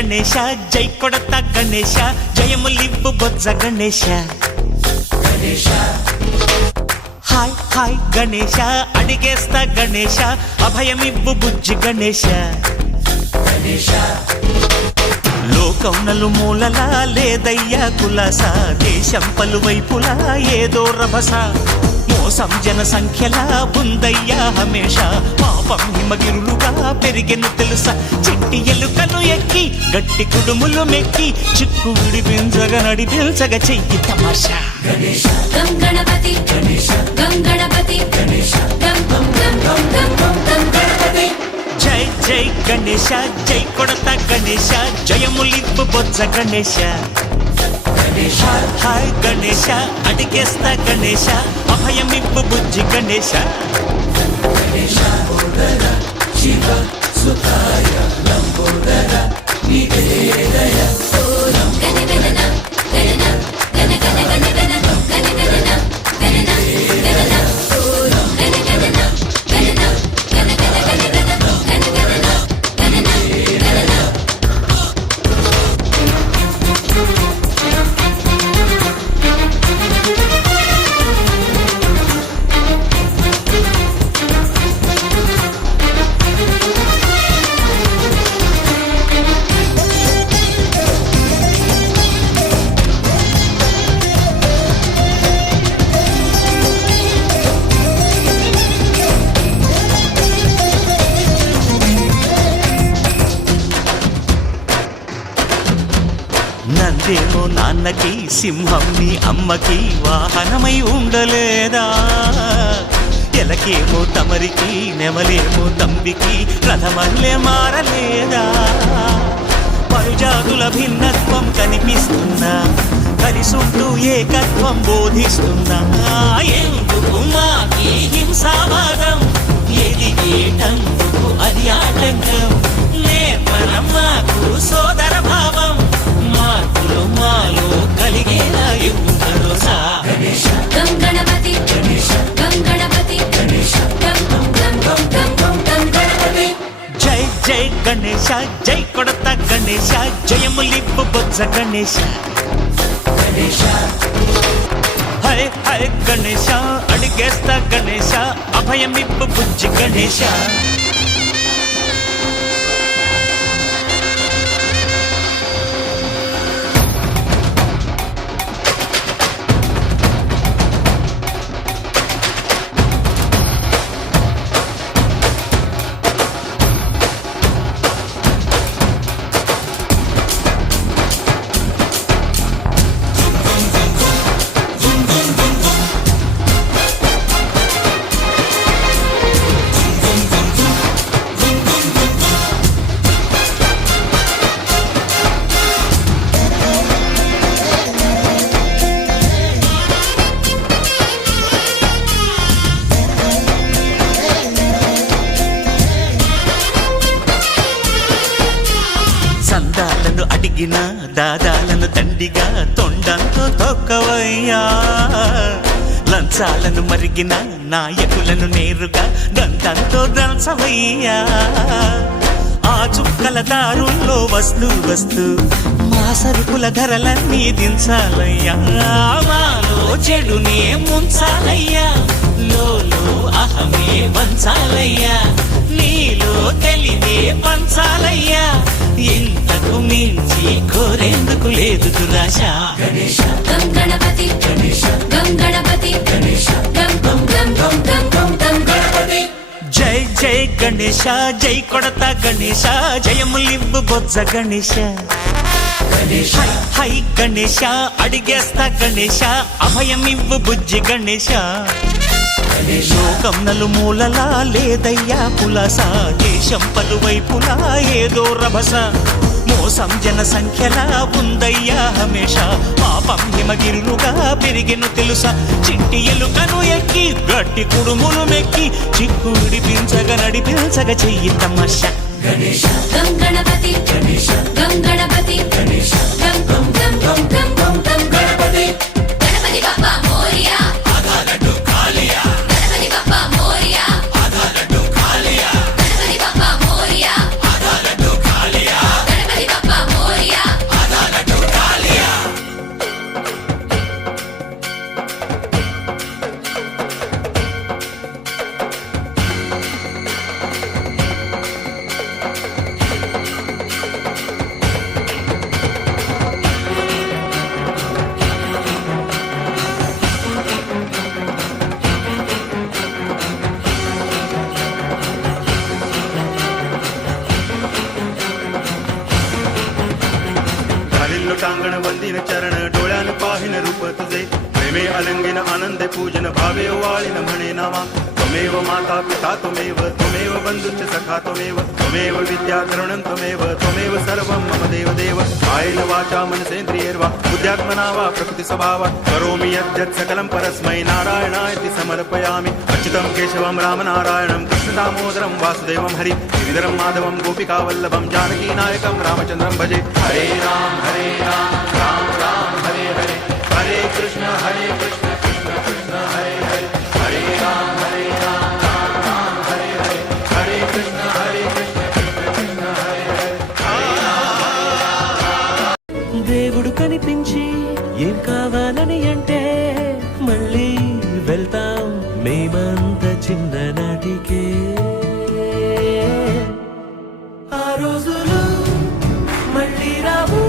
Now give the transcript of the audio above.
గణేశ జై కొడత గణేశ జయములివ్వు బొజ్జ Ganesha hi hi Ganesha అడిగేస్తా Ganesha అభయమివ్వు బుజ్జి గణేశ లోకం నలుమూలలా లేదయ్యా కులాస దేశం పలువైపులా ఏదో రభస మోసం జన సంఖ్యలా ఉందయ్యా హమేష పాపం హిమగిరులుగా పెరిగెను తెలుసా చిట్టి ఎలుకలు ఎక్కి గట్టి కుడుములు మెక్కి చిక్కు విడిపించగా నడిపించగా చెయ్యి తమాషా గం గణపతి గం గణపతి గం గం గం గం గం గం గణపతి జై జై గణేశ జై కొడత గణేశ జయములివ్వు బొజ్జ గణేశ హాయ్ గణేశ అడిగేస్తా గణేశ అభయమివ్వు బుజ్జి గణేశ శివ సుతాయ లంబోదర నివేదయ నందేమో నాన్నకి సింహం నీ అమ్మకి వాహనమై ఉండలేదా ఎలకేమో తమరికి నెమలేమో తంబికి రథమల్లే మారలేదా పరుజాతుల భిన్నత్వం కనిపిస్తున్నా కలిసుంటూ ఏకత్వం బోధిస్తున్నా ఎందుకు మాకి హింసావాదం ఎదిగేటందుకు అది ఆటంకం నేర్పరం మాకు సోదర భావం మార్పులు మాలో కలిగేలా భరోసా గం గణపతి గం గణపతి గం గం గం గం గం గం గణపతి జై జై గణేశ జై కొడత గణేశ జయములివ్వు బొజ్జ గణేశ హై హై గణేశ అడిగేస్తా గణేశ అభయమివ్వు బుజ్జి గణేశ సందాలను అడిగిన దాదాలను దండిగా తొండంతో తొక్కవయ్యా లంచాలను మరిగిన నాయకులను నేరుగా దంతంతో దంచవయ్యా ఆ చుక్కల దారుల్లో వస్తూ వస్తూ మా సరుకుల ధరలన్నీ దించాలయ్యా మాలో చెడునే ముంచాలయ్యా లోలో అహమే వంచాలయ్యా నీలో తెలివే పంచాలయ్యా ఇంతకు మించి కోరేందుకు లేదు దురాశ గం గణపతి గం గణపతి గం గం గం గం గం గం గం గణపతి జై జై గణేశ జై కొడత గణేశ జయములివ్వు బొజ్జ గణేశ హై హై గణేశ అడిగేస్తా గణేశ అభయమివ్వు బుజ్జి గణేశ లోకం నలుమూలలా లేదయ్యా కులాస దేశం పలువైపులా ఏదో రభస మోసం జన సంఖ్యలా ఉందయ్యా హమేష పాపం హిమగిరులుగా పెరిగెను తెలుసా చిట్టి ఎలుకను ఎక్కి గట్టి కుడుములు మెక్కి చిక్కు విడిపించగా నడిపించగా చెయ్యి తమాషా గం గణపతి గం గణపతి గం గం గం గం గం గం గం గణపతి గణపతి బప్పా మోరియా ఆధారడు కాలియా గణపతి బప్పా మోరియా ఆధారడు కాలియా గణపతి బప్పా మోరియా ఆధారడు కాలియా గణపతి బప్పా घेईन चरण डोळ्यान पाहिन रूप तुझे प्रेमे अलंगिन आनंदे पूजन भावे वाळीन म्हणे नावा त्वमेव माता पिता त्वमेव बंधुश्च सखा त्वमेव विद्या तरुणं त्वमेव सर्वं मम देव देव कायेन वाचा मनसेन्द्रियैर्वा बुद्ध्यात्मना वा प्रकृति स्वभावात् करोमि यद्यत् सकलं परस्मै नारायणायति समर्पयामि अच्युतं केशवं रामनारायणं कृष्णदामोदरं वासुदेवं हरि गिरिधरं माधवं गोपिकावल्लभं जानकीनायकं रामचन्द्रं भजे हरे राम राम राम हरे हरे हरे कृष्ण कृष्ण कृष्ण हरे हरे हरे राम राम राम हरे हरे हरे कृष्ण कृष्ण कृष्ण हरे हरे దేవుడు కనిపించి ఏం కావాలని అంటే మళ్ళీ వెళ్తాం మేమంత చిన్ననాటికే ఆ రోజులు మళ్ళీ రావు